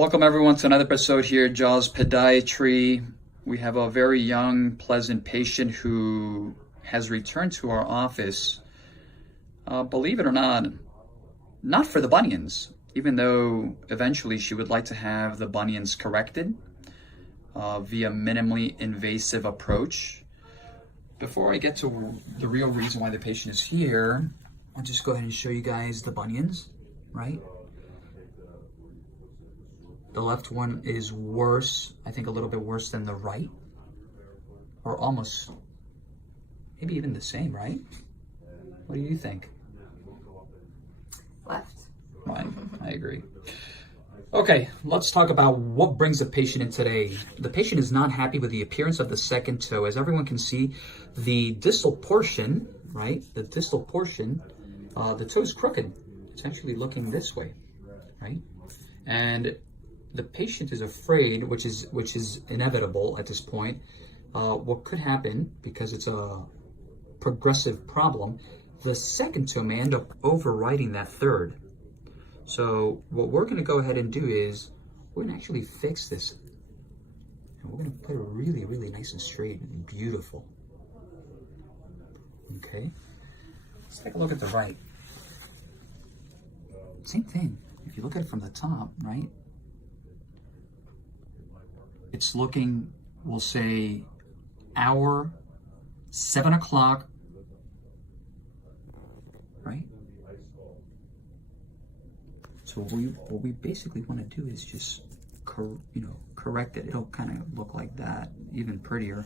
Welcome everyone to another episode here at Jaws Podiatry. We have a very young, pleasant patient who has returned to our office, believe it or not for the bunions, even though eventually she would like to have the bunions corrected via minimally invasive approach. Before I get to the real reason why the patient is here, I'll just go ahead and show you guys the bunions, right? The left one is worse, I think a little bit worse than the right, or almost, maybe even the same, right? What do you think? Left. Right, I agree. Okay, let's talk about what brings the patient in today. The patient is not happy with the appearance of the second toe. As everyone can see, the distal portion, right? The distal portion, the toe is crooked. It's actually looking this way, right? And the patient is afraid, which is inevitable at this point. What could happen, because it's a progressive problem, the second toe may end up overriding that third. So what we're going to go ahead and do is we're going to actually fix this, and we're going to put it really, really nice and straight and beautiful. Okay, let's take a look at the right. Same thing. If you look at it from the top, right? It's looking, we'll say, hour 7 o'clock, right? So what we basically want to do is just correct it. It'll kind of look like that, even prettier.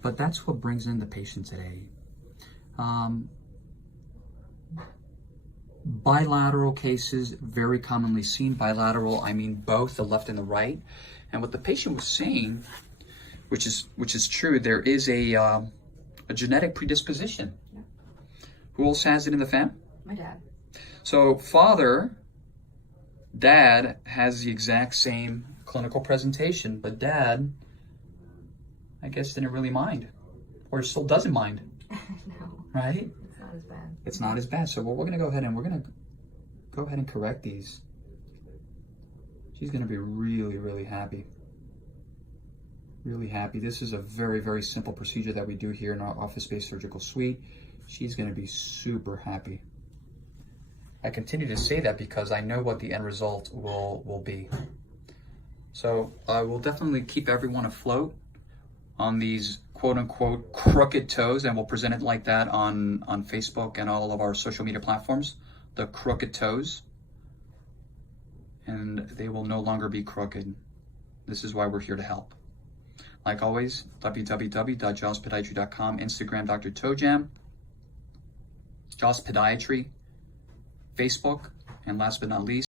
But that's what brings in the patient today. Bilateral cases, very commonly seen. Bilateral, I mean both the left and the right. And what the patient was saying, which is true, there is a genetic predisposition. Yeah. Who else has it in the family? My dad. So dad has the exact same clinical presentation, but dad, I guess, didn't really mind, or still doesn't mind. No. Right? It's not as bad. It's not as bad. So what we're going to go ahead and correct these. She's going to be really, really happy. Really happy. This is a very, very simple procedure that we do here in our office-based surgical suite. She's going to be super happy. I continue to say that because I know what the end result will be. So I will definitely keep everyone afloat on these quote-unquote crooked toes, and we'll present it like that on Facebook and all of our social media platforms, the crooked toes. And they will no longer be crooked. This is why we're here to help. Like always, www.jawspodiatry.com, Instagram, Dr. ToeJam, Jaws Podiatry, Facebook, and last but not least,